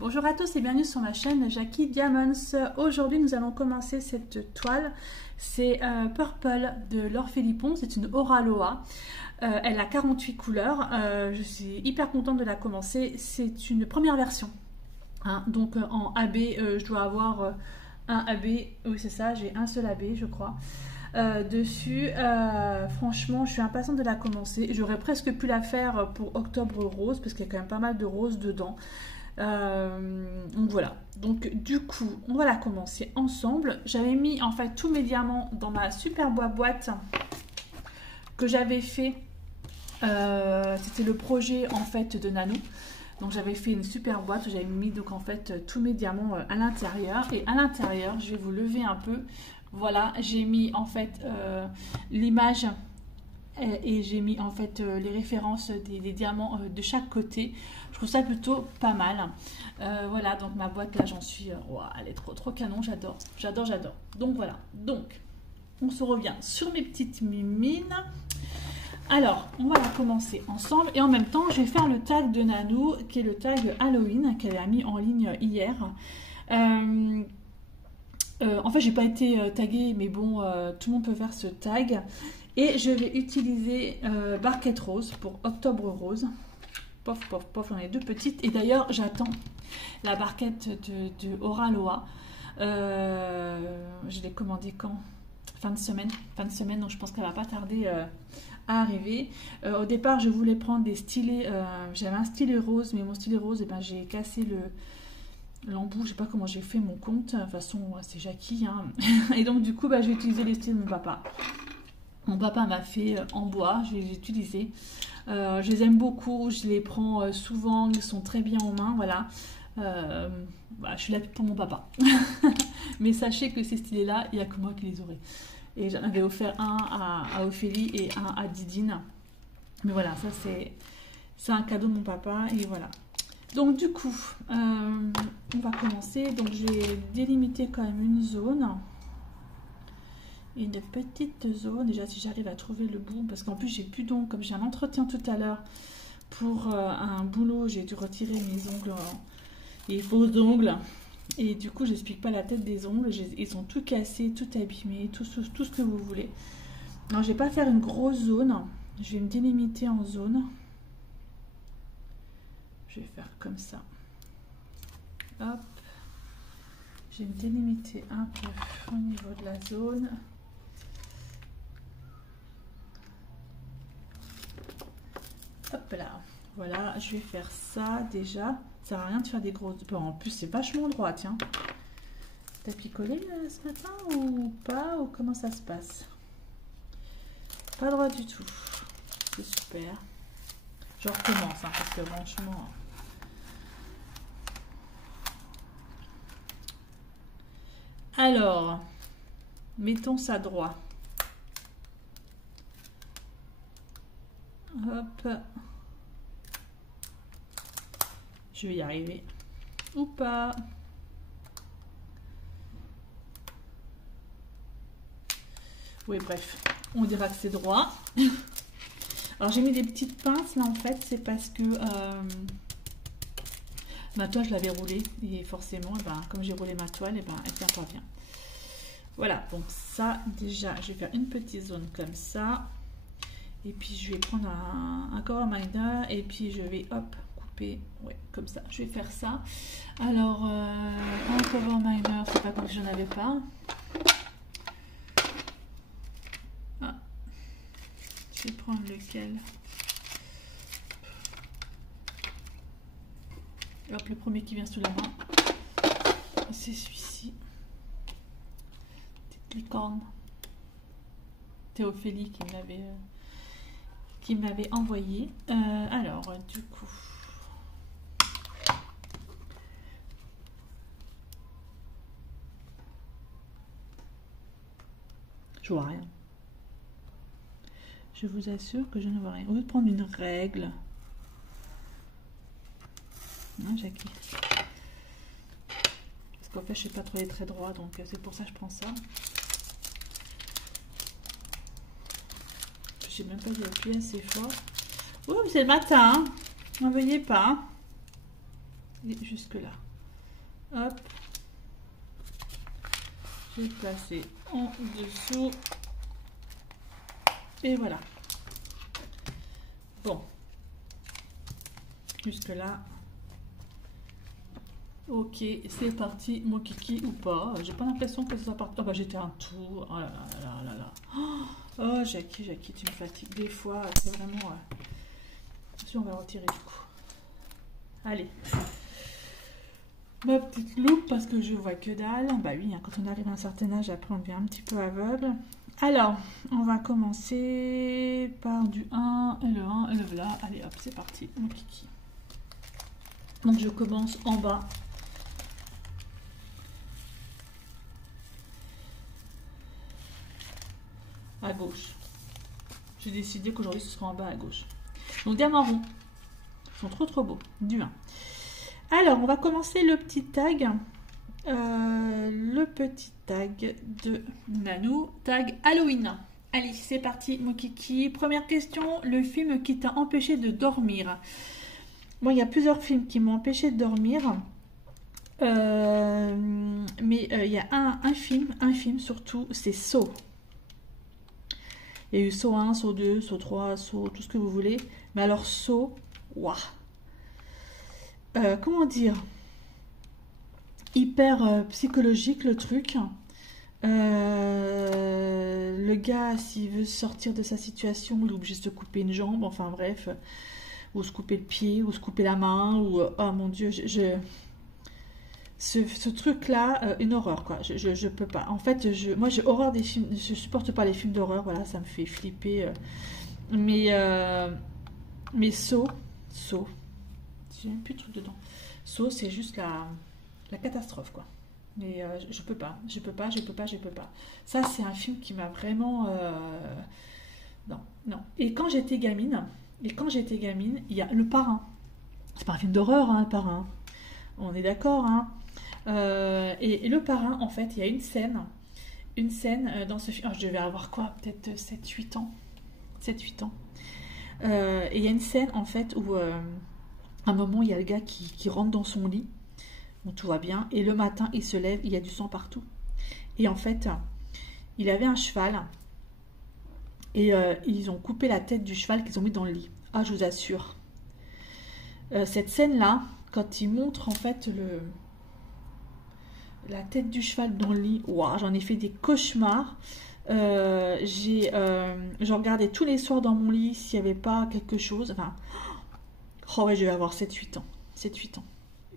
Bonjour à tous et bienvenue sur ma chaîne Jackie Diamonds. Aujourd'hui nous allons commencer cette toile. C'est Purple de Laure Philippon, c'est une Oraloa. Elle a 48 couleurs, je suis hyper contente de la commencer. C'est une première version, hein. Donc en AB, je dois avoir un AB, oui c'est ça, j'ai un seul AB je crois. Dessus, franchement je suis impatiente de la commencer. J'aurais presque pu la faire pour Octobre Rose parce qu'il y a quand même pas mal de roses dedans. Donc voilà, donc du coup on va la commencer ensemble. J'avais mis en fait tous mes diamants dans ma super boîte que j'avais fait, c'était le projet en fait de Nano. Donc j'avais fait une super boîte où j'avais mis donc en fait tous mes diamants à l'intérieur, et à l'intérieur je vais vous lever un peu, voilà, j'ai mis en fait l'image et j'ai mis en fait les références des diamants de chaque côté. Je trouve ça plutôt pas mal. Voilà, donc ma boîte là j'en suis wow, elle est trop canon, j'adore. Donc voilà, donc on se revient sur mes petites mimines. Alors on va la commencer ensemble et en même temps je vais faire le tag de Nano qui est le tag Halloween qu'elle a mis en ligne hier. En fait j'ai pas été taguée, mais bon tout le monde peut faire ce tag. Et je vais utiliser Barquette Rose pour Octobre Rose. Pof, pof, pof, j'en ai deux petites. Et d'ailleurs, j'attends la barquette de Oraloa. Je l'ai commandée quand? Fin de semaine, donc je pense qu'elle va pas tarder à arriver. Au départ, je voulais prendre des stylets. J'avais un stylet rose, mais mon stylet rose, j'ai cassé l'embout. Je sais pas comment j'ai fait mon compte. De toute façon, c'est Jackie, hein. Et donc, du coup, j'ai utilisé les stylets de mon papa. Mon papa m'a fait en bois, je les ai utilisés. Je les aime beaucoup, je les prends souvent, ils sont très bien en main, voilà. Je suis là pour mon papa. Mais sachez que ces stylés-là, il n'y a que moi qui les aurai. Et j'en avais offert un à Ophélie et un à Didine. Mais voilà, ça c'est un cadeau de mon papa, et voilà. Donc du coup, on va commencer. Donc je vais délimiter quand même une zone. Une petite zone, déjà si j'arrive à trouver le bout, parce qu'en plus j'ai plus d'ongles, comme j'ai un entretien tout à l'heure pour un boulot, j'ai dû retirer mes ongles, les faux ongles, et du coup j'explique pas la tête des ongles, ils sont tout cassés, tout abîmés, tout ce que vous voulez. Alors je vais pas faire une grosse zone, je vais me délimiter en zone, je vais faire comme ça, hop, je vais me délimiter un peu au niveau de la zone. Hop là, voilà, je vais faire ça déjà. Ça sert à rien de faire des grosses. Bon, en plus, c'est vachement droit, tiens. T'as picolé ce matin ou pas? Ou comment ça se passe? Pas droit du tout. C'est super. Je recommence, hein, parce que franchement. Alors, mettons ça droit. Hop, je vais y arriver ou pas. Oui, bref, on dira que c'est droit. Alors j'ai mis des petites pinces là, en fait c'est parce que ma toile je l'avais roulée, et forcément comme j'ai roulé ma toile, elle tient pas bien. Voilà, donc ça déjà je vais faire une petite zone comme ça. Et puis je vais prendre un cover miner et puis je vais hop couper, ouais, comme ça. Je vais faire ça. Alors un cover miner, c'est pas comme si j'en avais pas. Ah. Je vais prendre lequel? Hop, le premier qui vient sous la main. C'est celui-ci. Petite licorne. Théophélie qui m'avait envoyé. Alors du coup je vois rien, je vous assure que je ne vois rien. Au lieu de prendre une règle, hein, Jackie, parce qu'en fait je sais pas trouver très droit, donc c'est pour ça que je prends ça. Je sais même pas si j'appuie assez fort. Oh, c'est le matin, hein. N'en veuillez pas. Et jusque là. Hop. Je vais placer en dessous. Et voilà. Bon. Jusque là. Ok, c'est parti, mon kiki ou pas. J'ai pas l'impression que ça parte. Oh bah j'étais un tour. Oh là là là là. Oh Jackie, tu me fatigues des fois. C'est vraiment. Si on va retirer du coup. Allez. Ma petite loupe parce que je vois que dalle. Bah oui, hein, quand on arrive à un certain âge, après on devient un petit peu aveugle. Alors, on va commencer par du 1 et le 1 et le voilà. Allez hop, c'est parti, mon kiki. Donc je commence en bas. À gauche. J'ai décidé qu'aujourd'hui ce sera en bas à gauche. Donc diamant rond. Ils sont trop beaux. Du 1. Alors on va commencer le petit tag. Le petit tag de Nanou. Tag Halloween. Allez, c'est parti mon kiki. Première question. Le film qui t'a empêché de dormir. Bon, il y a plusieurs films qui m'ont empêché de dormir. Mais il y a un film surtout, c'est Saw. Il y a eu Saw 1, Saw 2, Saw 3, Saw tout ce que vous voulez. Mais alors Saw, waouh. Comment dire? Hyper psychologique le truc. Le gars, s'il veut sortir de sa situation, il est obligé de se couper une jambe, enfin bref. Ou se couper le pied, ou se couper la main, ou... oh mon Dieu, ce truc-là, une horreur, quoi. Je peux pas. En fait, moi, j'ai horreur des films. Je supporte pas les films d'horreur, voilà, ça me fait flipper. Mais Saw, j'ai même plus de truc dedans. Saw, c'est juste la catastrophe, quoi. Mais je peux pas. Ça, c'est un film qui m'a vraiment... Non. Et quand j'étais gamine, il y a Le Parrain. C'est pas un film d'horreur, hein, Le Parrain. On est d'accord, hein. Et Le Parrain, en fait, il y a une scène dans ce film. Je devais avoir quoi? Peut-être 7-8 ans. 7-8 ans. Et il y a une scène, en fait, où à un moment, il y a le gars qui rentre dans son lit. Bon, tout va bien. Et le matin, il se lève, il y a du sang partout. Et en fait, il avait un cheval. Et ils ont coupé la tête du cheval qu'ils ont mis dans le lit. Ah, je vous assure. Cette scène-là, quand il montre en fait la tête du cheval dans le lit, wow, j'en ai fait des cauchemars. Je regardais tous les soirs dans mon lit s'il n'y avait pas quelque chose. Enfin, oh ouais, je vais avoir 7-8 ans. 7-8 ans.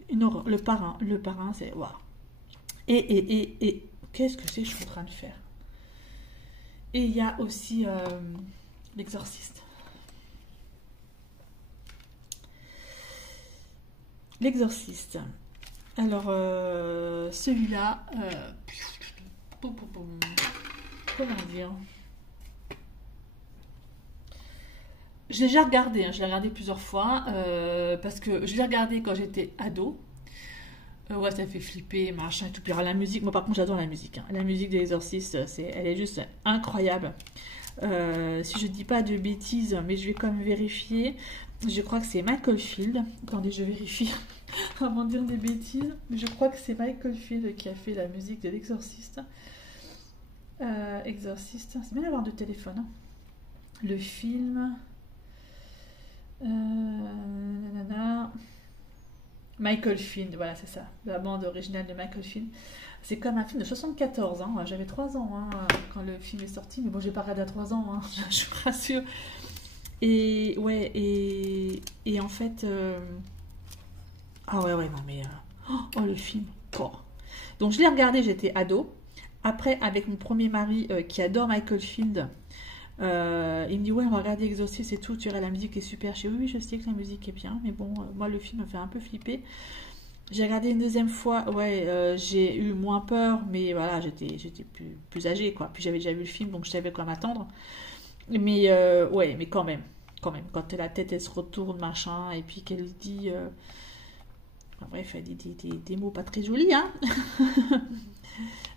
Une horreur. Le parrain, c'est waouh. Et qu'est-ce que c'est que je suis en train de faire? Et il y a aussi l'exorciste. L'exorciste. Alors, celui-là, comment dire? Je l'ai déjà regardé, hein, je l'ai regardé plusieurs fois, parce que je l'ai regardé quand j'étais ado. Ouais, ça fait flipper, machin et tout. Puis alors, la musique, moi par contre j'adore la musique. Hein. La musique de l'exorciste, elle est juste incroyable. Si je dis pas de bêtises, mais je vais quand même vérifier. Je crois que c'est Michael Field. Attendez, je vérifie avant de dire des bêtises. Mais je crois que c'est Michael Field qui a fait la musique de l'exorciste. Exorciste, c'est bien d'avoir de téléphone. Hein. Le film. Michael Field, voilà, c'est ça. La bande originale de Michael Field. C'est comme un film de 74. Hein. J'avais 3 ans hein, quand le film est sorti. Mais bon, j'ai pas regardé à 3 ans, hein, je vous rassure. Et ouais, et en fait... Ah ouais, non mais... Oh, le film. Oh. Donc je l'ai regardé, j'étais ado. Après, avec mon premier mari qui adore Michael Field, il me dit ouais, on va regarder Exorcist et tout, tu verras, la musique est super. Je dis oui, je sais que la musique est bien, mais bon, moi le film me fait un peu flipper. J'ai regardé une deuxième fois, ouais, j'ai eu moins peur, mais voilà, j'étais plus âgée, quoi. Puis j'avais déjà vu le film, donc je savais quoi m'attendre. Mais ouais, mais quand même, quand la tête elle se retourne, machin, et puis qu'elle dit, enfin, bref, elle dit des mots pas très jolis, hein.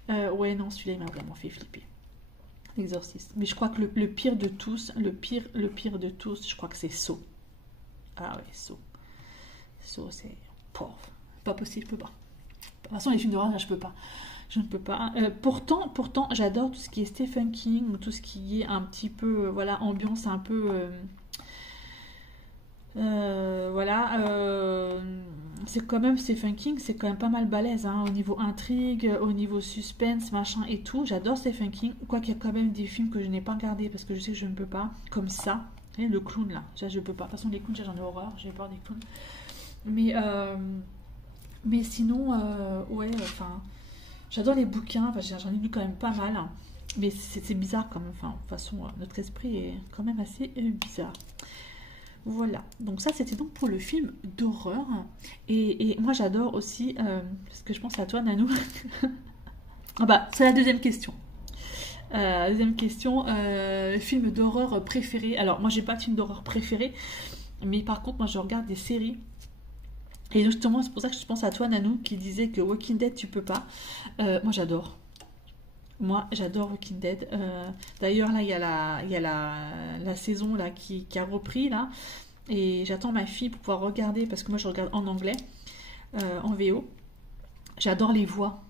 Ouais, non, celui-là il m'a vraiment fait flipper. L'exorciste. Mais je crois que le pire de tous, le pire de tous, je crois que c'est Saw. Ah ouais, Saw. Saw, c'est pauvre. Pas possible, je peux pas. toute façon, les films d'horreur, là, je peux pas. Je ne peux pas. Pourtant, j'adore tout ce qui est Stephen King, tout ce qui est un petit peu, voilà, ambiance un peu, voilà. C'est quand même Stephen King, c'est quand même pas mal balèze, hein, au niveau intrigue, au niveau suspense, machin et tout. J'adore Stephen King, quoiqu'il y a quand même des films que je n'ai pas regardés parce que je sais que je ne peux pas, comme ça. Et le clown là, ça je peux pas. De toute façon, les clowns, j'en ai horreur, j'ai peur des clowns. Mais sinon, ouais, enfin. J'adore les bouquins, enfin, j'en ai lu quand même pas mal, hein. Mais c'est bizarre quand même, enfin, de toute façon, notre esprit est quand même assez bizarre. Voilà, donc ça c'était donc pour le film d'horreur. Et moi j'adore aussi, parce que je pense à toi Nanou, ah bah c'est la deuxième question. Deuxième question, film d'horreur préféré. Alors moi j'ai pas de film d'horreur préféré, mais par contre moi je regarde des séries. Et justement, c'est pour ça que je pense à toi, Nanou, qui disait que Walking Dead, tu peux pas. Moi, j'adore. Moi, j'adore Walking Dead. D'ailleurs, là, il y a la saison là, qui a repris, là. Et j'attends ma fille pour pouvoir regarder, parce que moi, je regarde en anglais, en VO. J'adore les voix.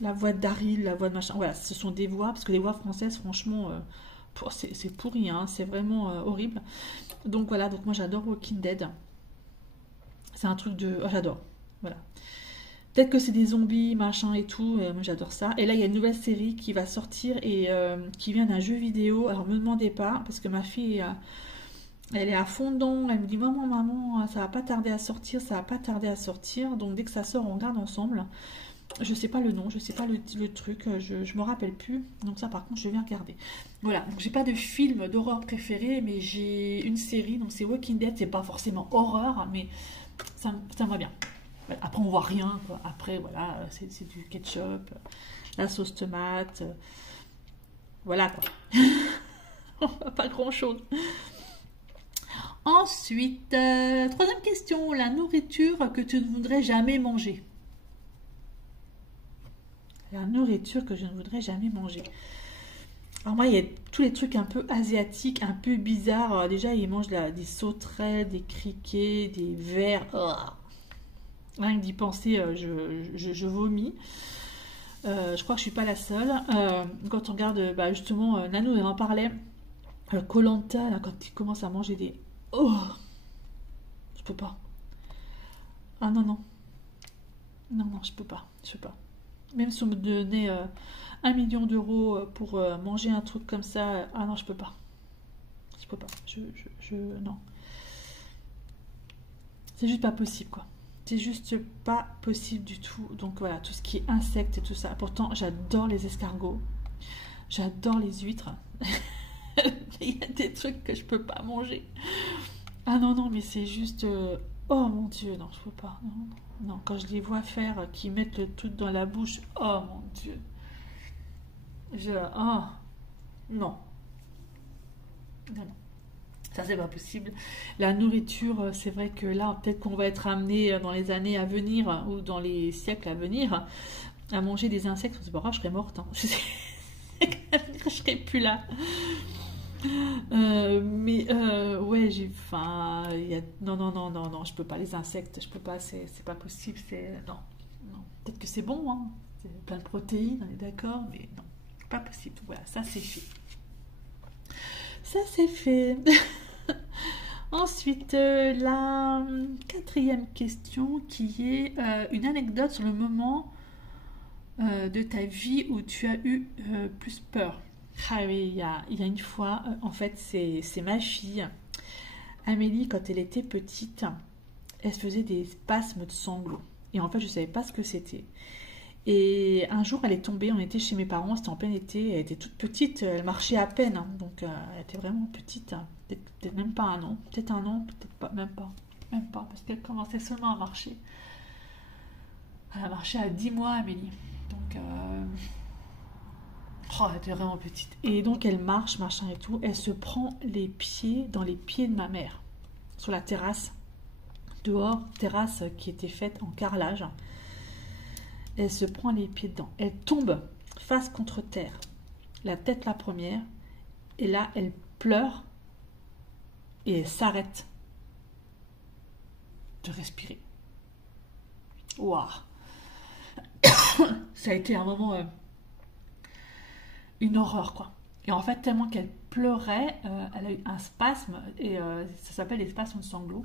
La voix de Daryl, la voix de machin. Voilà, ce sont des voix, parce que les voix françaises, franchement, c'est pourri, hein, c'est vraiment horrible. Donc voilà, donc moi, j'adore Walking Dead. C'est un truc de... Oh, j'adore. Voilà. Peut-être que c'est des zombies, machin et tout. Moi, j'adore ça. Et là, il y a une nouvelle série qui va sortir et qui vient d'un jeu vidéo. Alors, me demandez pas, parce que ma fille, elle est à fond dedans. Elle me dit, maman, ça va pas tarder à sortir, ça va pas tarder à sortir. Donc, dès que ça sort, on regarde ensemble. Je sais pas le nom, je sais pas le truc, je me rappelle plus. Donc ça, par contre, je vais regarder. Voilà, donc j'ai pas de film d'horreur préféré, mais j'ai une série, donc c'est Walking Dead. C'est pas forcément horreur, mais ça me va bien. Après, on voit rien, quoi. Après, voilà, c'est du ketchup, la sauce tomate, voilà, quoi. On voit pas grand-chose. Ensuite, troisième question, la nourriture que tu ne voudrais jamais manger. La nourriture que je ne voudrais jamais manger. Alors moi, il y a tous les trucs un peu asiatiques, un peu bizarres. Alors déjà, ils mangent des sauterelles, des criquets, des vers. Oh. Rien que d'y penser, je vomis. Je crois que je suis pas la seule. Quand on regarde, bah, justement, Nanou, elle en parlait. Koh Lanta, quand il commence à manger des... Oh, je peux pas. Ah non, non. Non, je peux pas. Je peux pas. Même si on me donnait 1 million d'euros pour manger un truc comme ça, ah non, je peux pas. Je peux pas. Non. C'est juste pas possible, quoi. C'est juste pas possible du tout. Donc voilà, tout ce qui est insectes et tout ça. Pourtant, j'adore les escargots. J'adore les huîtres. Il y a des trucs que je peux pas manger. Ah non, mais c'est juste... Oh mon Dieu, non, je peux pas. Non, quand je les vois faire, qui mettent le truc dans la bouche, oh mon Dieu. Oh, non. Non. Ça, c'est pas possible. La nourriture, c'est vrai que là, peut-être qu'on va être amené dans les années à venir, ou dans les siècles à venir, à manger des insectes. C'est pas grave, je serais morte. Hein. Je serais plus là. Ouais, j'ai faim. Non, je peux pas, les insectes, je peux pas, c'est pas possible. Non. Peut-être que c'est bon, hein. C'est plein de protéines, on est d'accord, mais non, pas possible. Voilà, ça c'est fait. Ça c'est fait. Ensuite, la quatrième question qui est une anecdote sur le moment de ta vie où tu as eu plus peur. Ah oui, il y a une fois, en fait, c'est ma fille, Amélie, quand elle était petite, elle se faisait des spasmes de sanglots. Et en fait, je ne savais pas ce que c'était. Et un jour, elle est tombée, on était chez mes parents, c'était en plein été, elle était toute petite, elle marchait à peine, hein, donc elle était vraiment petite, hein, peut-être même pas un an, peut-être pas, même pas, parce qu'elle commençait seulement à marcher. Elle a marché à 10 mois, Amélie. Donc, elle était vraiment petite. Et donc, elle marche, machin et tout. Elle se prend les pieds dans les pieds de ma mère, sur la terrasse, dehors, terrasse qui était faite en carrelage. Elle se prend les pieds dedans. Elle tombe face contre terre, la tête la première. Et là, elle pleure et elle s'arrête de respirer. Waouh! ça a été un moment, une horreur, quoi. Et en fait, tellement qu'elle pleurait, elle a eu un spasme, et ça s'appelle les spasmes de sanglots.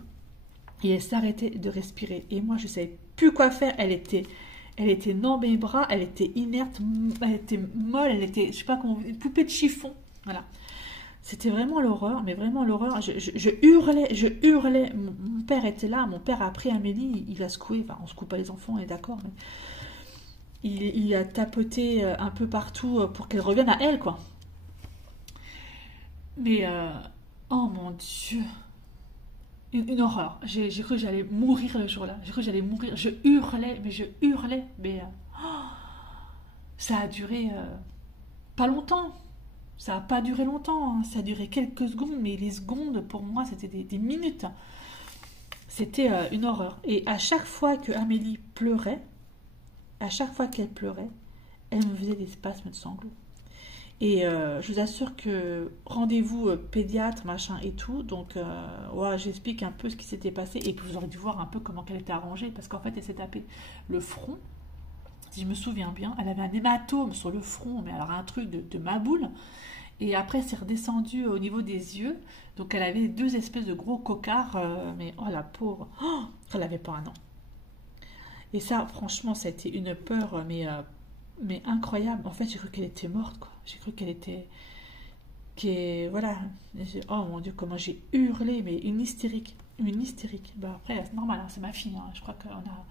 Et elle s'arrêtait de respirer. Et moi, je ne savais plus quoi faire. Elle était dans mes bras, elle était inerte, elle était molle, elle était, je sais pas comment, une poupée de chiffon. Voilà. C'était vraiment l'horreur, mais vraiment l'horreur. Je hurlais, je hurlais. Mon père était là, mon père a pris Amélie, il a secoué. Enfin, on secoue pas les enfants, on est d'accord, mais il a tapoté un peu partout pour qu'elle revienne à elle, quoi. Mais, oh mon Dieu, une horreur. J'ai cru que j'allais mourir le jour-là. J'ai cru que j'allais mourir. Je hurlais, mais je hurlais. Mais ça a duré pas longtemps. Ça n'a pas duré longtemps. Hein. Ça a duré quelques secondes, mais les secondes, pour moi, c'était des minutes. C'était une horreur. Et à chaque fois que Amélie pleurait, à chaque fois qu'elle pleurait, elle me faisait des spasmes de sanglots. Et je vous assure que rendez-vous pédiatre, machin et tout. Donc, ouais, j'explique un peu ce qui s'était passé. Et puis, vous aurez dû voir un peu comment elle était arrangée. Parce qu'en fait, elle s'est tapée le front. Si je me souviens bien, elle avait un hématome sur le front. Mais alors, un truc de ma boule. Et après, c'est redescendu au niveau des yeux. Donc, elle avait deux espèces de gros cocards. Mais, oh, la pauvre. Oh, elle n'avait pas un an. Et ça, franchement, ça a été une peur, mais incroyable. En fait, j'ai cru qu'elle était morte, quoi. J'ai cru qu'elle était... Voilà. Oh mon Dieu, comment j'ai hurlé, mais une hystérique. Une hystérique. Bah, après, c'est normal, hein, c'est ma fille. Hein. Je crois qu'on a...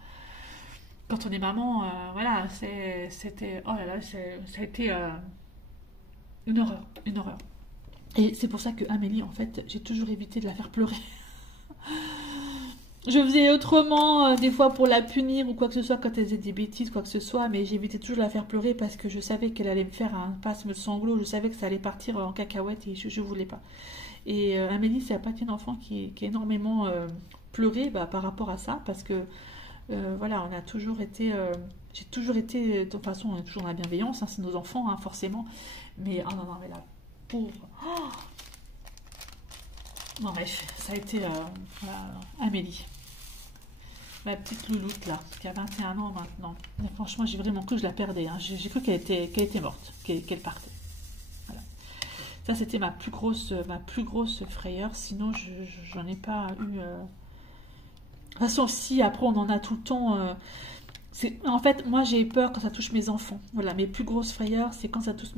Quand on est maman, voilà, c'était... Oh là là, ça a été une horreur. Une horreur. Et c'est pour ça que Amélie, en fait, j'ai toujours évité de la faire pleurer. Je faisais autrement, des fois pour la punir ou quoi que ce soit, quand elle faisait des bêtises, quoi que ce soit, mais j'évitais toujours de la faire pleurer parce que je savais qu'elle allait me faire un spasme de sanglots, je savais que ça allait partir en cacahuète et je voulais pas. Et Amélie, c'est pas une enfant qui a énormément pleuré par rapport à ça, parce que voilà, on a toujours été, j'ai toujours été, de toute façon, on est toujours dans la bienveillance, hein, c'est nos enfants, hein, forcément, mais oh non, mais la pauvre. Oh non, bref, ça a été Amélie. Ma petite louloute là, qui a 21 ans maintenant. Et franchement, j'ai vraiment cru que je la perdais. Hein. J'ai cru qu'elle était morte, qu'elle partait. Voilà. Ça, c'était ma plus grosse frayeur. Sinon, j'en ai pas eu. De toute façon, si après on en a tout le temps. En fait, moi, j'ai peur quand ça touche mes enfants. Voilà, mes plus grosses frayeurs, c'est quand ça touche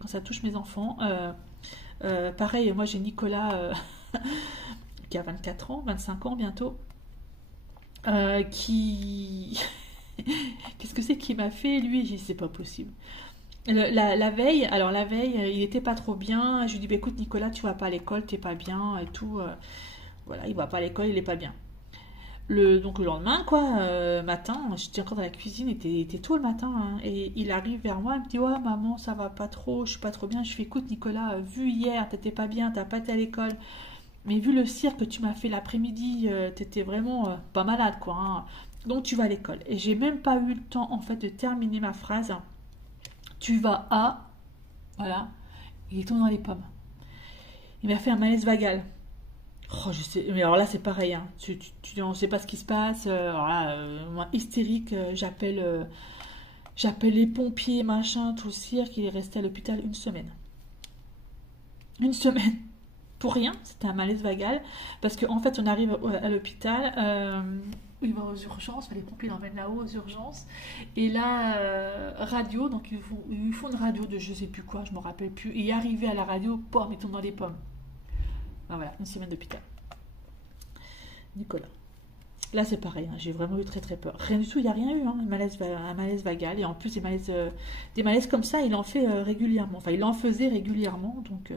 quand ça touche mes enfants. Pareil, moi, j'ai Nicolas. Qui a 24 ans, 25 ans bientôt, qui... Qu'est-ce que c'est qu'il m'a fait, lui? J'ai dit, c'est pas possible. La veille, il était pas trop bien. Je lui dis, bah, écoute, Nicolas, tu vas pas à l'école, t'es pas bien et tout. Voilà, il va pas à l'école, il est pas bien. Donc le lendemain, quoi, matin, j'étais encore dans la cuisine, il était tôt le matin, hein, et il arrive vers moi, il me dit, ouais, maman, ça va pas trop, je suis pas trop bien. Je fais, écoute, Nicolas, vu hier, t'étais pas bien, t'as pas été à l'école. Mais vu le cirque que tu m'as fait l'après-midi, t'étais vraiment pas malade, quoi. Hein. Donc tu vas à l'école. Et j'ai même pas eu le temps, en fait, de terminer ma phrase. Tu vas à... Voilà. Il est tombé dans les pommes. Il m'a fait un malaise vagal. Oh, je sais... Mais alors là, c'est pareil. Hein. On sait pas ce qui se passe. Alors là, moi, hystérique, j'appelle les pompiers, machin, tout le cirque. Il est resté à l'hôpital une semaine. Une semaine. Pour rien, c'était un malaise vagal, parce qu'en fait, on arrive à l'hôpital, il va aux urgences, les pompiers l'emmènent là-haut aux urgences, et là, radio, donc ils font une radio de je sais plus quoi, je me rappelle plus, et arrivé à la radio, pomme, il tombe dans les pommes. Ben voilà, une semaine d'hôpital. Nicolas. Là, c'est pareil, hein, j'ai vraiment eu très très peur. Rien du tout, il n'y a rien eu, hein, un malaise vagal, et en plus, des malaises comme ça, il en fait régulièrement, enfin, il en faisait régulièrement, donc...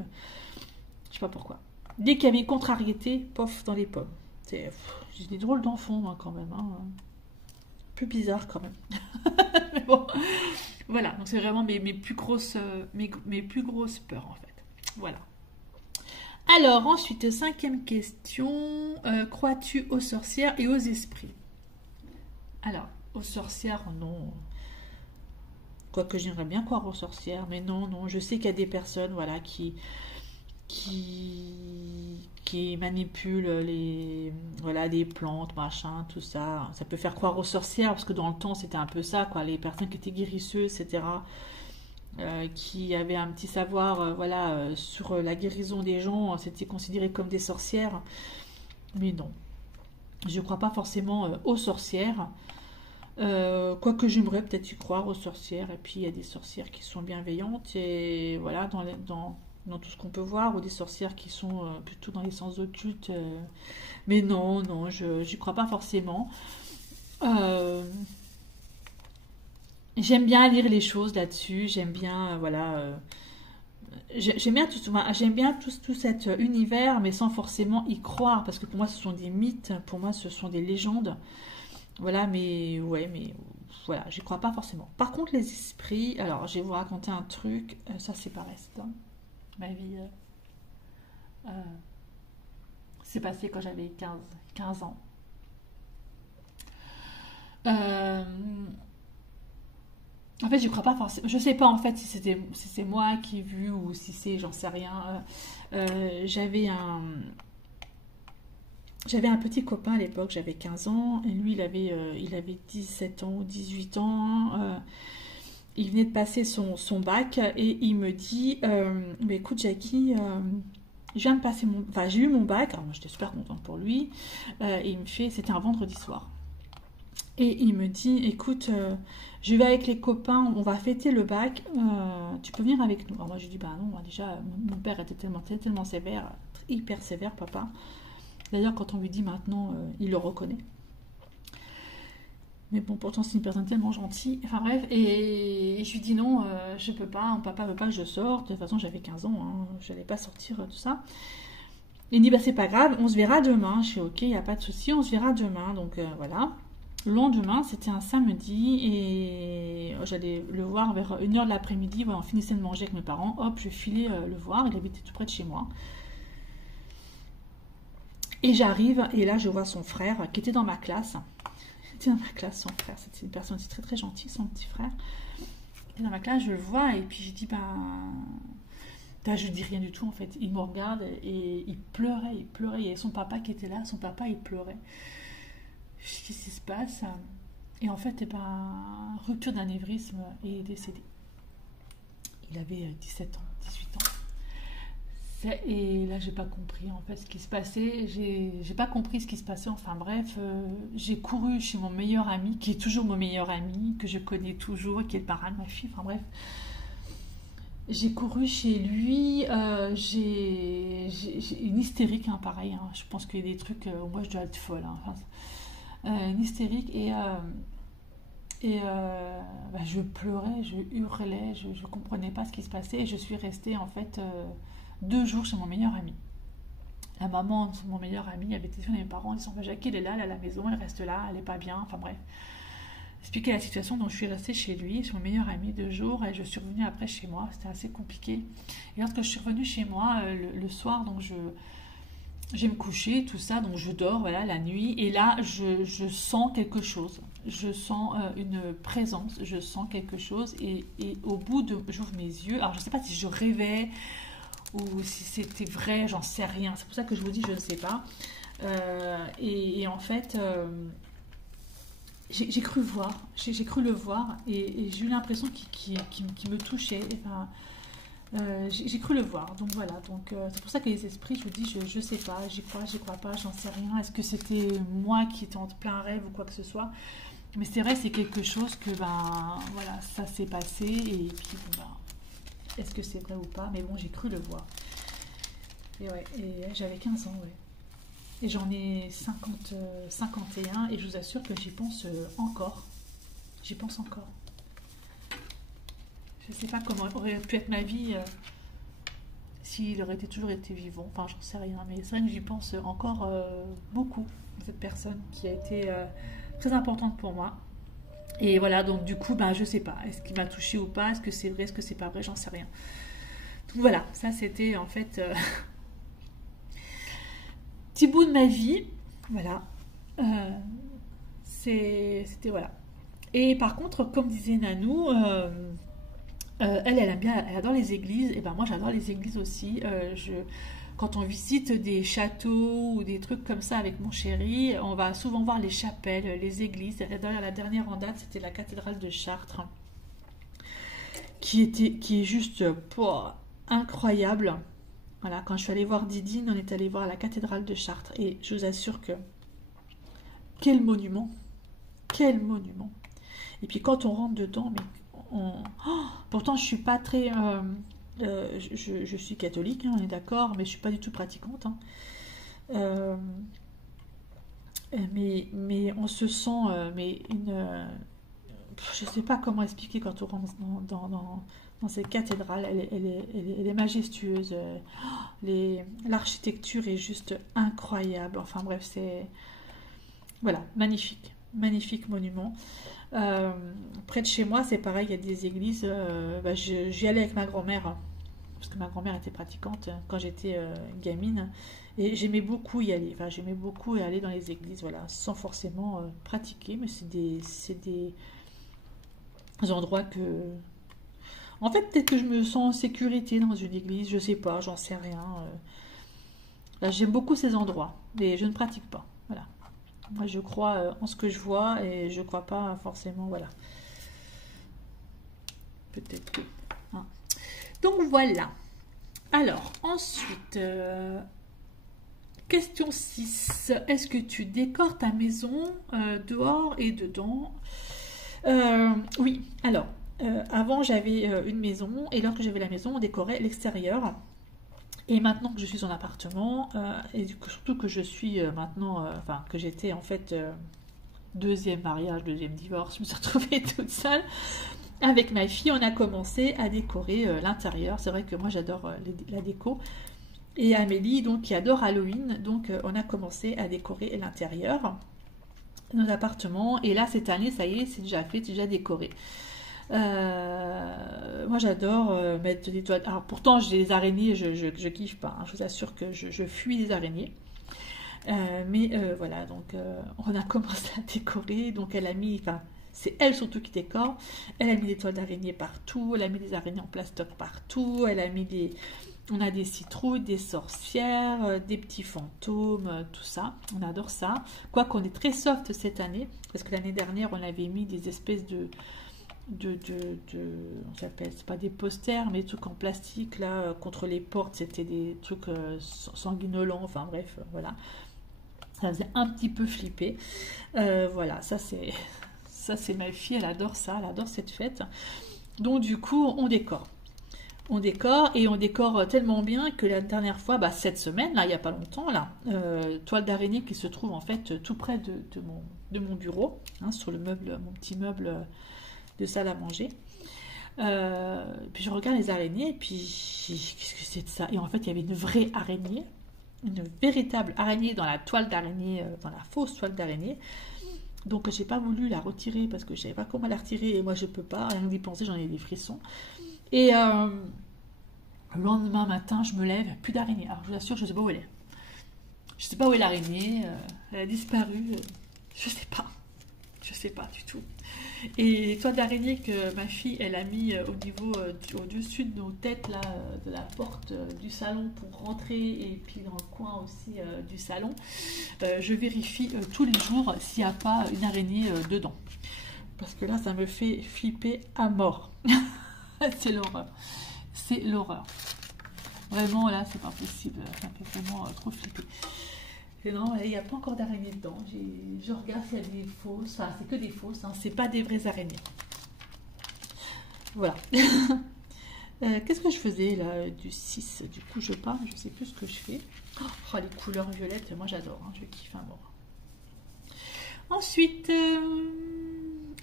Je sais pas pourquoi. Dès qu'il y avait une contrariété, pof, dans les pommes. J'ai des drôles d'enfants, moi, quand même. Hein. Plus bizarre, quand même. Mais bon, voilà. Donc, c'est vraiment mes plus grosses peurs, en fait. Voilà. Alors, ensuite, 5e question. Crois-tu aux sorcières et aux esprits? Alors, aux sorcières, non. Quoique j'aimerais bien croire aux sorcières, mais non. Je sais qu'il y a des personnes, voilà, qui qui manipule voilà, les plantes, machin, tout ça. Ça peut faire croire aux sorcières, parce que dans le temps, c'était un peu ça, quoi. Les personnes qui étaient guérisseuses, etc., qui avaient un petit savoir, voilà, sur la guérison des gens, c'était considéré comme des sorcières. Mais non, je ne crois pas forcément aux sorcières. Quoique j'aimerais peut-être y croire aux sorcières. Et puis, il y a des sorcières qui sont bienveillantes, et voilà, dans tout ce qu'on peut voir, ou des sorcières qui sont plutôt dans les sens occultes. Mais non, non, j'y crois pas forcément. Euh, J'aime bien lire les choses là-dessus, j'aime bien, voilà, j'aime bien tout cet univers, mais sans forcément y croire, parce que pour moi ce sont des mythes, pour moi ce sont des légendes, voilà, mais ouais, mais voilà, j'y crois pas forcément. Par contre, les esprits, alors je vais vous raconter un truc, ça c'est pareil, c'est dans ma vie, euh, c'est passé quand j'avais 15 ans. Euh, En fait, je crois pas forcément. Je sais pas en fait si c'est moi qui ai vu ou si c'est, j'en sais rien. J'avais un petit copain à l'époque, j'avais 15 ans, et lui il avait 17 ans ou 18 ans. Il venait de passer son bac et il me dit mais écoute Jackie, je viens de passer enfin j'ai eu mon bac. Alors moi j'étais super contente pour lui. Et il me fait, c'était un vendredi soir. Et il me dit, écoute, je vais avec les copains, on va fêter le bac, tu peux venir avec nous. Alors moi je lui dis, bah non, moi, déjà, mon père était tellement sévère, hyper sévère, papa. D'ailleurs, quand on lui dit maintenant, il le reconnaît. Mais bon, pourtant c'est une personne tellement gentille. Enfin bref, et je lui dis non, je peux pas, mon papa veut pas que je sorte. De toute façon, j'avais 15 ans, hein, je n'allais pas sortir, tout ça. Il me dit, bah c'est pas grave, on se verra demain. Je fais, ok, il n'y a pas de souci, on se verra demain. Donc voilà. Le lendemain, c'était un samedi et j'allais le voir vers 1 h de l'après-midi. Voilà, on finissait de manger avec mes parents. Hop, je filais le voir. Il habitait tout près de chez moi. Et j'arrive et là, je vois son frère qui était dans ma classe. Il était dans ma classe, son frère. C'était une personne aussi très très gentille, son petit frère. Il était dans ma classe, je le vois et puis je dis, ben, je dis rien du tout en fait. Il me regarde et il pleurait, il pleurait. Il y avait son papa qui était là. Son papa, il pleurait. Qu'est-ce qui se passe? Et en fait, rupture d'anévrisme et il est décédé. Il avait 17 ans, 18 ans. Et là, j'ai pas compris en fait ce qui se passait. J'ai pas compris ce qui se passait. Enfin bref, j'ai couru chez mon meilleur ami, qui est toujours mon meilleur ami, que je connais toujours, qui est le parrain de ma fille. Enfin bref. J'ai couru chez lui, j'ai une hystérique, hein, pareil. Hein. Je pense qu'il y a des trucs, moi je dois être folle. Hein. Enfin, une hystérique bah, je pleurais, je hurlais, je ne comprenais pas ce qui se passait et je suis restée en fait 2 jours chez mon meilleur ami. La maman de mon meilleur ami avait téléphoné à mes parents en disant, bah, Jackie elle est là, elle est à la maison, elle reste là, elle est pas bien, enfin bref. Expliquer la situation, donc je suis restée chez lui, chez mon meilleur ami 2 jours et je suis revenue après chez moi, c'était assez compliqué. Et lorsque je suis revenue chez moi le soir, donc je vais me coucher, tout ça, donc je dors, voilà, la nuit, et là, je sens quelque chose. Je sens une présence, je sens quelque chose, et au bout de... J'ouvre mes yeux, alors je ne sais pas si je rêvais, ou si c'était vrai, j'en sais rien. C'est pour ça que je vous dis, je ne sais pas. Et en fait, j'ai cru voir, j'ai cru le voir, et j'ai eu l'impression qu'il me touchait, enfin... j'ai cru le voir, donc voilà. Donc c'est pour ça que les esprits, je vous dis, je sais pas, j'y crois pas, j'en sais rien. Est-ce que c'était moi qui étais en plein rêve ou quoi que ce soit? Mais c'est vrai, c'est quelque chose que ben voilà, ça s'est passé et puis bon, ben, est-ce que c'est vrai ou pas? Mais bon, j'ai cru le voir. Et ouais, et j'avais 15 ans, ouais. Et j'en ai 51 et je vous assure que j'y pense encore. J'y pense encore. Je ne sais pas comment aurait pu être ma vie s'il aurait toujours été vivant. Enfin, j'en sais rien. Mais c'est vrai que j'y pense encore beaucoup, cette personne qui a été très importante pour moi. Et voilà, donc du coup, ben, je ne sais pas. Est-ce qu'il m'a touchée ou pas? Est-ce que c'est vrai? Est-ce que c'est pas vrai? J'en sais rien. Donc voilà, ça c'était en fait petit bout de ma vie. Voilà. C'était voilà. Et par contre, comme disait Nanou, Elle aime bien, elle adore les églises, et ben moi j'adore les églises aussi. Quand on visite des châteaux ou des trucs comme ça avec mon chéri, on va souvent voir les chapelles, les églises. D'ailleurs, la dernière en date, c'était la cathédrale de Chartres, qui est juste incroyable. Voilà, quand je suis allée voir Didine, on est allé voir la cathédrale de Chartres, et je vous assure que quel monument, quel monument. Et puis quand on rentre dedans, pourtant je suis pas très, je suis catholique, hein, on est d'accord, mais je suis pas du tout pratiquante. Hein. Mais on se sent, je sais pas comment expliquer quand on rentre dans cette cathédrale. Elle est majestueuse. L'architecture est juste incroyable. Enfin bref, c'est voilà, magnifique, magnifique monument. Près de chez moi, c'est pareil, il y a des églises. J'y allais avec ma grand-mère, hein, parce que ma grand-mère était pratiquante quand j'étais gamine, et j'aimais beaucoup y aller. Enfin, j'aimais beaucoup aller dans les églises, voilà, sans forcément pratiquer, mais c'est des endroits que, en fait, peut-être que je me sens en sécurité dans une église, je sais pas, j'en sais rien. Là, j'aime beaucoup ces endroits, mais je ne pratique pas. Voilà. Moi, je crois en ce que je vois et je crois pas forcément, voilà. Peut-être que. Hein. Donc voilà. Alors, ensuite, question 6. Est-ce que tu décores ta maison dehors et dedans? Oui. Alors, avant, j'avais une maison, et lorsque j'avais la maison, on décorait l'extérieur. Et maintenant que je suis en appartement, et surtout que je suis maintenant, enfin que j'étais en fait deuxième mariage, deuxième divorce, je me suis retrouvée toute seule. Avec ma fille, on a commencé à décorer l'intérieur. C'est vrai que moi j'adore la déco. Et Amélie, donc qui adore Halloween, donc on a commencé à décorer l'intérieur de nos appartements. Et là cette année, ça y est, c'est déjà fait, c'est déjà décoré. Moi j'adore mettre des toiles. Alors pourtant j'ai des araignées, je kiffe pas, hein. Je vous assure que je fuis les araignées. Mais voilà, donc on a commencé à décorer. Donc elle a mis, enfin c'est elle surtout qui décore. Elle a mis des toiles d'araignées partout, elle a mis des araignées en plastoc partout, elle a mis on a des citrouilles, des sorcières, des petits fantômes, tout ça. On adore ça. Quoiqu'on est très soft cette année, parce que l'année dernière on avait mis des espèces on s'appelle, c'est pas des posters, mais des trucs en plastique là contre les portes, c'était des trucs sanguinolents, enfin bref, voilà, ça faisait un petit peu flipper. Voilà, ça c'est ma fille, elle adore ça, elle adore cette fête. Donc du coup on décore et on décore tellement bien que la dernière fois, cette semaine là, il y a pas longtemps là, toile d'araignée qui se trouve en fait tout près de mon bureau, hein, sur le meuble, mon petit meuble de salle à manger. Puis je regarde les araignées, et puis qu'est-ce que c'est de ça? Et en fait, il y avait une vraie araignée, une véritable araignée dans la toile d'araignée, dans la fausse toile d'araignée. Donc j'ai pas voulu la retirer parce que je savais pas comment la retirer, et moi je peux pas, rien d'y penser, j'en ai des frissons. Et le lendemain matin, je me lève, plus d'araignée. Alors je vous assure, je sais pas où elle est. Je sais pas où est l'araignée, elle a disparu, je sais pas du tout. Et les toiles d'araignée que ma fille elle a mis au-dessus de nos têtes là, de la porte du salon pour rentrer, et puis dans le coin aussi du salon, je vérifie tous les jours s'il n'y a pas une araignée dedans, parce que là ça me fait flipper à mort. C'est l'horreur, vraiment. Là c'est pas possible, ça me fait vraiment trop flipper. Et non, il n'y a pas encore d'araignées dedans. Je regarde s'il y a des fausses. Enfin, c'est que des fausses, hein. C'est pas des vraies araignées. Voilà. Qu'est-ce que je faisais là du 6? Du coup, je pars, je sais plus ce que je fais. Oh, les couleurs violettes, moi j'adore, hein, je kiffe à mort. Ensuite,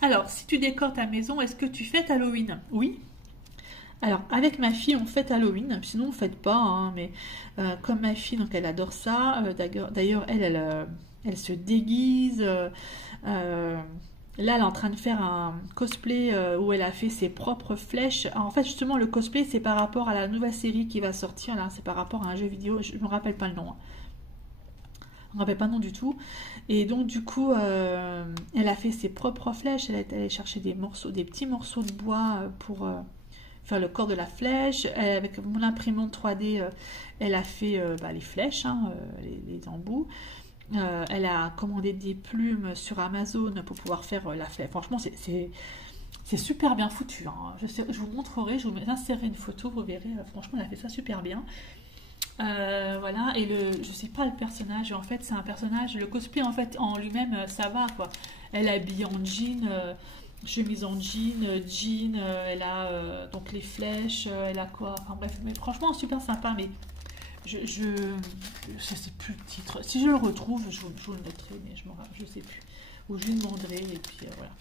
alors, si tu décores ta maison, est-ce que tu fêtes Halloween? Oui. Alors, avec ma fille, on fête Halloween, sinon on ne fête pas, hein, mais comme ma fille, donc elle adore ça. D'ailleurs, elle se déguise. Là, elle est en train de faire un cosplay où elle a fait ses propres flèches. En fait, justement, le cosplay, c'est par rapport à la nouvelle série qui va sortir. Là, c'est par rapport à un jeu vidéo. Je ne me rappelle pas le nom. Hein. Je ne me rappelle pas le nom du tout. Et donc, du coup, elle a fait ses propres flèches. Elle est allée chercher des petits morceaux de bois pour faire le corps de la flèche. Avec mon imprimante 3D, elle a fait les flèches, hein, les embouts. Elle a commandé des plumes sur Amazon pour pouvoir faire la flèche. Franchement, c'est super bien foutu. Hein. Je vous montrerai, je vous insérerai une photo, vous verrez. Franchement, elle a fait ça super bien. Voilà, et je sais pas le personnage, en fait c'est un personnage, le cosplay en fait en lui-même ça va quoi. Elle est habillée en jean, chemise en jean, elle a donc les flèches, elle a quoi, enfin bref, mais franchement super sympa, mais je sais plus le titre, si je le retrouve je vous le mettrai, mais je sais plus, ou je lui demanderai, et puis voilà.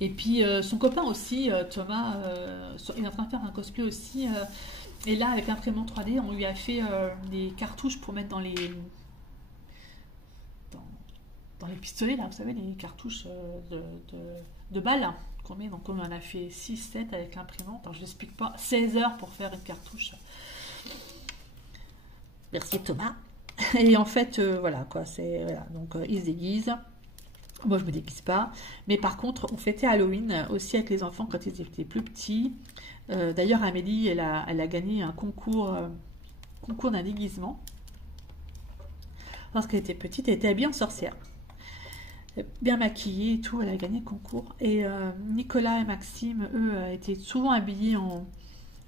Et puis son copain aussi, Thomas, il est en train de faire un cosplay aussi. Et là, avec l'imprimante 3D, on lui a fait des cartouches pour mettre dans les pistolets, là, vous savez, les cartouches de balles qu'on met. Donc, on en a fait 6-7 avec l'imprimante. Alors, je n'explique pas, 16 heures pour faire une cartouche. Merci Thomas. Et en fait, voilà, quoi, voilà. Donc, ils se déguisent. Moi, je me déguise pas. Mais par contre, on fêtait Halloween aussi avec les enfants quand ils étaient plus petits. D'ailleurs, Amélie, elle a gagné un concours d'un déguisement. Lorsqu'elle était petite, elle était habillée en sorcière. Bien maquillée et tout, elle a gagné le concours. Et Nicolas et Maxime, eux, étaient souvent habillés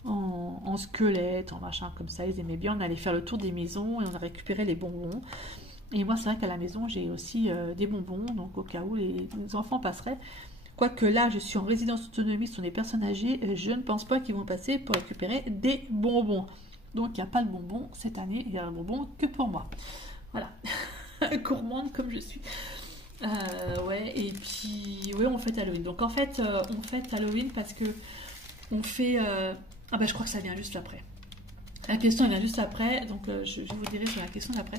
en squelette, en machin comme ça. Ils aimaient bien. On allait faire le tour des maisons et on a récupéré les bonbons. Et moi, c'est vrai qu'à la maison, j'ai aussi des bonbons, donc au cas où les enfants passeraient. Quoique là, je suis en résidence autonomie sur des personnes âgées, je ne pense pas qu'ils vont passer pour récupérer des bonbons. Donc, il n'y a pas de bonbons cette année, il y a un bonbon que pour moi. Voilà, gourmande comme je suis. Ouais, et puis, oui, on fête Halloween. Donc, en fait, on fête Halloween parce que on fait... Ah bah, je crois que ça vient juste après. La question, elle vient juste après, donc je vous dirai sur la question d'après.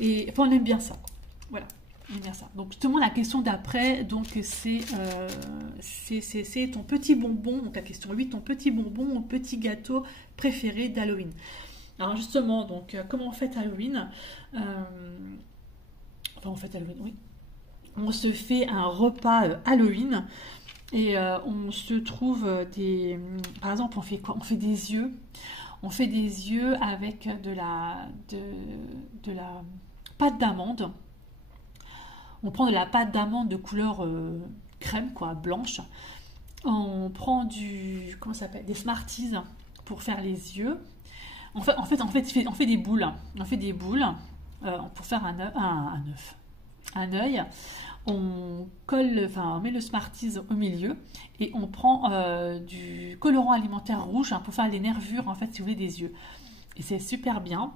Et enfin, on aime bien ça. Voilà. Bien ça. Donc justement la question d'après, donc c'est ton petit bonbon, donc la question 8, ton petit bonbon, ton petit gâteau préféré d'Halloween. Alors justement, donc comment on fête Halloween, enfin on fête Halloween, oui. On se fait un repas Halloween et on se trouve par exemple on fait quoi? On fait des yeux. On fait des yeux avec de la pâte d'amande. On prend de la pâte d'amande de couleur crème, quoi, blanche. On prend comment ça s'appelle, des Smarties pour faire les yeux. On fait des boules. On fait des boules pour faire un œil. On met le Smarties au milieu et on prend du colorant alimentaire rouge pour faire les nervures, en fait, si vous voulez, des yeux. Et c'est super bien.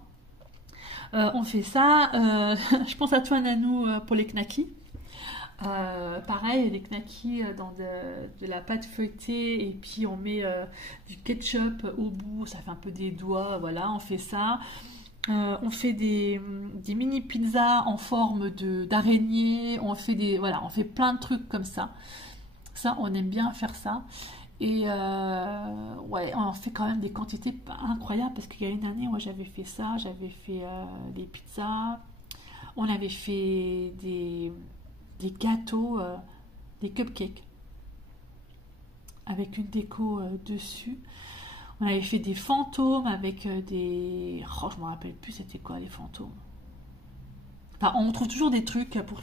On fait ça. Je pense à toi, Nanou, pour les knackis. Pareil, les knackis dans de la pâte feuilletée et puis on met du ketchup au bout. Ça fait un peu des doigts. Voilà, on fait ça. On fait des mini pizzas en forme d'araignée. On fait plein de trucs comme ça. Ça, on aime bien faire ça. Et ouais, on fait quand même des quantités incroyables parce qu'il y a une année, moi j'avais fait ça, j'avais fait des pizzas, on avait fait des gâteaux, des cupcakes avec une déco dessus. On avait fait des fantômes avec des... Oh, je me rappelle plus c'était quoi les fantômes. Enfin, on trouve toujours des trucs pour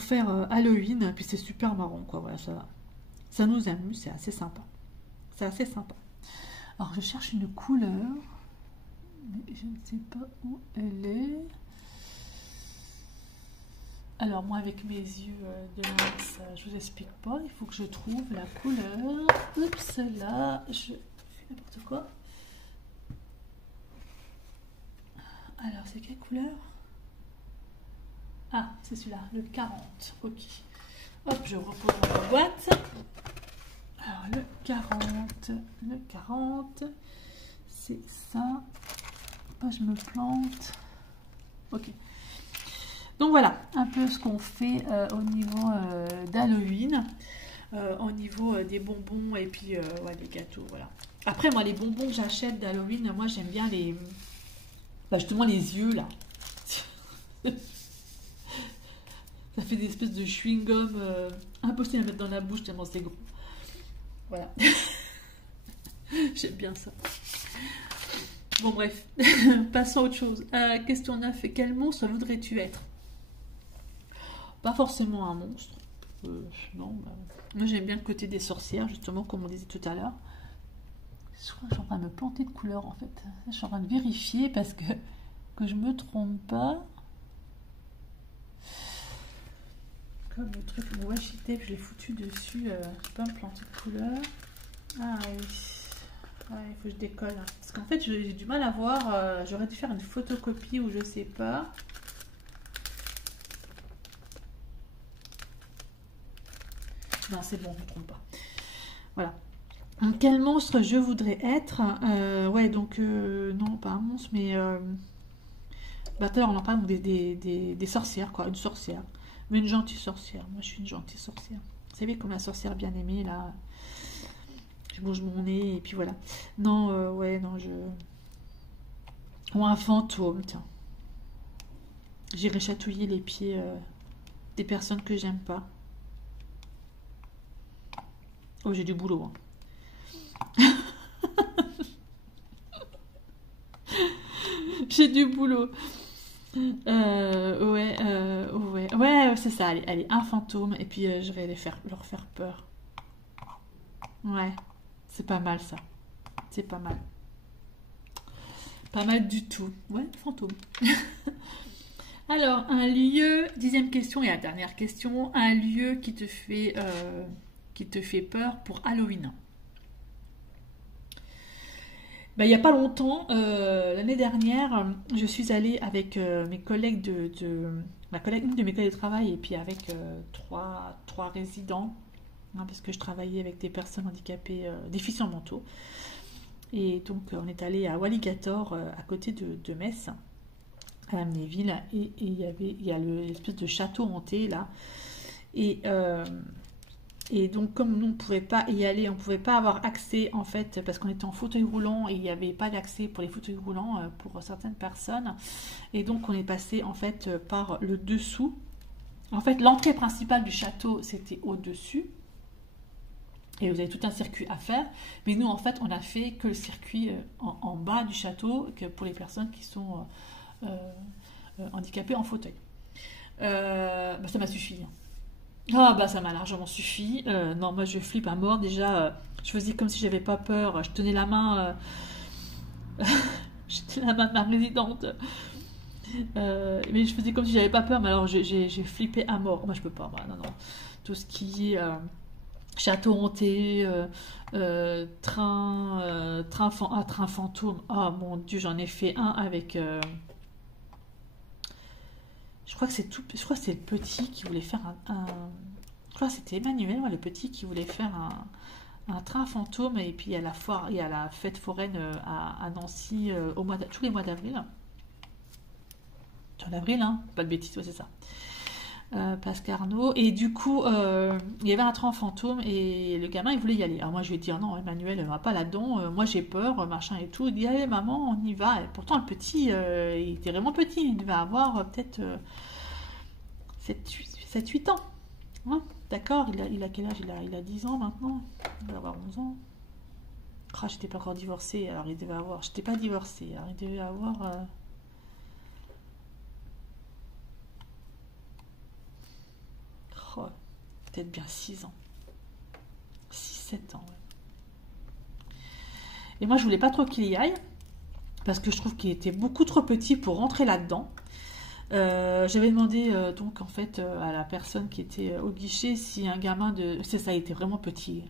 faire Halloween, puis c'est super marrant, quoi. Voilà, ça nous amuse, c'est assez sympa. C'est assez sympa. Alors, je cherche une couleur, mais je ne sais pas où elle est. Alors, moi, avec mes yeux de lynx, je vous explique pas. Il faut que je trouve la couleur. Oups, là, je fais n'importe quoi. Alors, c'est quelle couleur? Ah, c'est celui-là, le 40. Ok. Hop, je repose dans la boîte. Alors, le 40, c'est ça. Pas, je me plante. Ok. Donc voilà, un peu ce qu'on fait au niveau d'Halloween, au niveau des bonbons et puis ouais, des gâteaux, voilà. Après, moi, les bonbons que j'achète d'Halloween, moi, j'aime bien justement les yeux, là. Ça fait des espèces de chewing-gum impossible à mettre dans la bouche tellement c'est gros. Voilà. J'aime bien ça. Bon, bref. Passons à autre chose. Question 9. Quel monstre voudrais-tu être? Pas forcément un monstre. Non. Moi, j'aime bien le côté des sorcières, justement, comme on disait tout à l'heure. Je crois que je suis en train de me planter de couleur, en fait. Je suis en train de vérifier parce que je me trompe pas. Comme le truc, le washi tape, je l'ai foutu dessus. Je peux pas me planter de couleur. Ah oui. Ouais, il faut que je décolle. Parce qu'en fait, j'ai du mal à voir. J'aurais dû faire une photocopie ou je sais pas. Non, c'est bon, je ne me trompe pas. Voilà. Quel monstre je voudrais être? Ouais, donc, non, pas un monstre, mais... Bah, tout à l'heure, on en parle des sorcières, quoi. Une sorcière. Mais une gentille sorcière. Moi, je suis une gentille sorcière. Vous savez, comme la sorcière bien aimée, là... Je bouge mon nez, et puis voilà. Non, ouais, non, Ou un fantôme, tiens. J'irai chatouiller les pieds des personnes que j'aime pas. Oh, j'ai du boulot, hein. J'ai du boulot. Ouais, c'est ça. Allez, un fantôme, et puis je vais leur faire peur. Ouais, c'est pas mal ça. C'est pas mal. Pas mal du tout. Ouais, fantôme. Alors, un lieu, 10e question et la dernière question, un lieu qui te fait peur pour Halloween. Ben, il n'y a pas longtemps, l'année dernière, je suis allée avec mes collègues une de mes collègues de travail et puis avec trois résidents, hein, parce que je travaillais avec des personnes handicapées, déficients mentaux. Et donc, on est allé à Walligator, à côté de Metz, à Amnéville, et il y a l'espèce de château hanté là. Et donc, comme nous, on ne pouvait pas y aller, on ne pouvait pas avoir accès, en fait, parce qu'on était en fauteuil roulant et il n'y avait pas d'accès pour les fauteuils roulants pour certaines personnes. Et donc, on est passé, en fait, par le dessous. En fait, l'entrée principale du château, c'était au-dessus. Et vous avez tout un circuit à faire. Mais nous, en fait, on a fait que le circuit en bas du château, que pour les personnes qui sont handicapées en fauteuil. Bah, ça m'a suffi. Ah bah ça m'a largement suffi. Non, moi je flippe à mort. Déjà, je faisais comme si j'avais pas peur. Je tenais la main, je tenais la main de ma résidente. Mais je faisais comme si j'avais pas peur. Mais alors j'ai flippé à mort. Moi je peux pas. Moi, non. Tout ce qui est château hanté, train fantôme. Oh mon Dieu, j'en ai fait un avec. Je crois que c'est le petit qui voulait faire je crois que c'était Emmanuel, le petit qui voulait faire un train fantôme, et puis il y a la foire, il y a la fête foraine à Nancy tous les mois d'avril. En avril, hein, pas de bêtises, ouais, c'est ça. Place Carnot, et du coup il y avait un train fantôme et le gamin il voulait y aller. Alors moi je lui ai dit non, Emmanuel ne va pas là-dedans, moi j'ai peur, machin et tout. Il dit allez maman, on y va. Et pourtant le petit il était vraiment petit, il devait avoir peut-être 7-8 ans, hein. D'accord, il a quel âge? Il a 10 ans maintenant, il va avoir 11 ans. Ah, j'étais pas encore divorcée, alors il devait avoir, j'étais pas divorcée, alors il devait avoir peut-être bien 6 ans. 6-7 ans. Ouais. Et moi, je voulais pas trop qu'il y aille, parce que je trouve qu'il était beaucoup trop petit pour rentrer là-dedans. J'avais demandé donc en fait à la personne qui était au guichet si un gamin ça il était vraiment petit,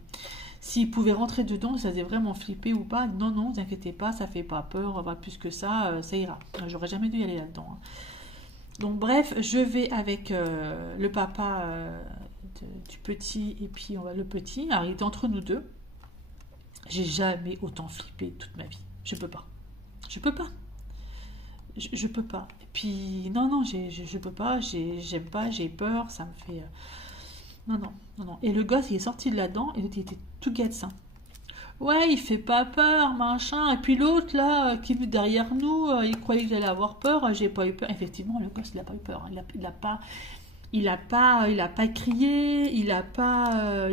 s'il pouvait rentrer dedans, ça faisait vraiment flipper ou pas. Non, vous inquiétez pas, ça fait pas peur, pas plus que ça, ça ira. J'aurais jamais dû y aller là-dedans, hein. Donc bref, je vais avec le papa du petit et puis le petit. Alors il était entre nous deux. J'ai jamais autant flippé toute ma vie. Je peux pas. Je peux pas. Je peux pas. Et puis non, je peux pas. J'aime pas. J'ai peur. Ça me fait. Non. Et le gosse il est sorti de là-dedans et il était tout gatin. Ouais, il fait pas peur, machin. Et puis l'autre, là, qui est derrière nous, il croyait que j'allais avoir peur. J'ai pas eu peur. Effectivement, le gosse, il a pas eu peur. il a pas crié, il a pas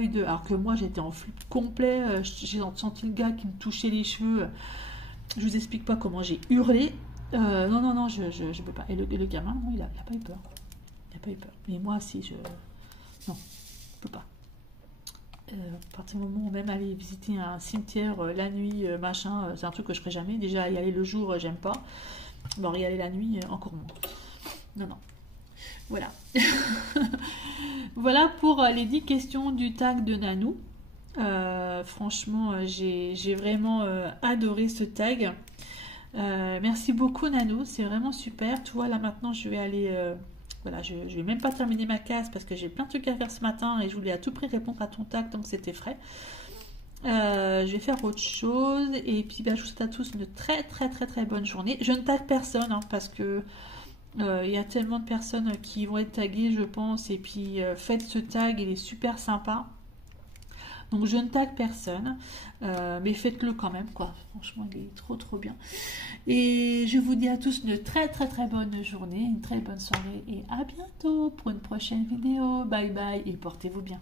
eu de... Alors que moi, j'étais en flip complet, j'ai senti le gars qui me touchait les cheveux. Je vous explique pas comment j'ai hurlé. Non, je peux pas. Et le gamin, non, il a pas eu peur. Il a pas eu peur. Mais moi, si, non, je peux pas. À partir du moment où même aller visiter un cimetière la nuit, machin, c'est un truc que je ferai jamais. Déjà, y aller le jour, j'aime pas. Bon, y aller la nuit, encore moins. Non. Voilà. Voilà pour les 10 questions du tag de Nanou. Franchement, j'ai vraiment adoré ce tag. Merci beaucoup Nanou, c'est vraiment super. Tu vois, là maintenant, je vais aller... Voilà, je vais même pas terminer ma case parce que j'ai plein de trucs à faire ce matin et je voulais à tout prix répondre à ton tag tant que c'était frais. Je vais faire autre chose et puis je vous souhaite à tous une très bonne journée. Je ne tag personne hein, parce que il y a tellement de personnes qui vont être taguées, je pense, et puis faites ce tag, il est super sympa. Donc je ne tag personne, mais faites-le quand même, quoi. Franchement, il est trop bien. Et je vous dis à tous une très bonne journée, une très bonne soirée, et à bientôt pour une prochaine vidéo. Bye bye et portez-vous bien.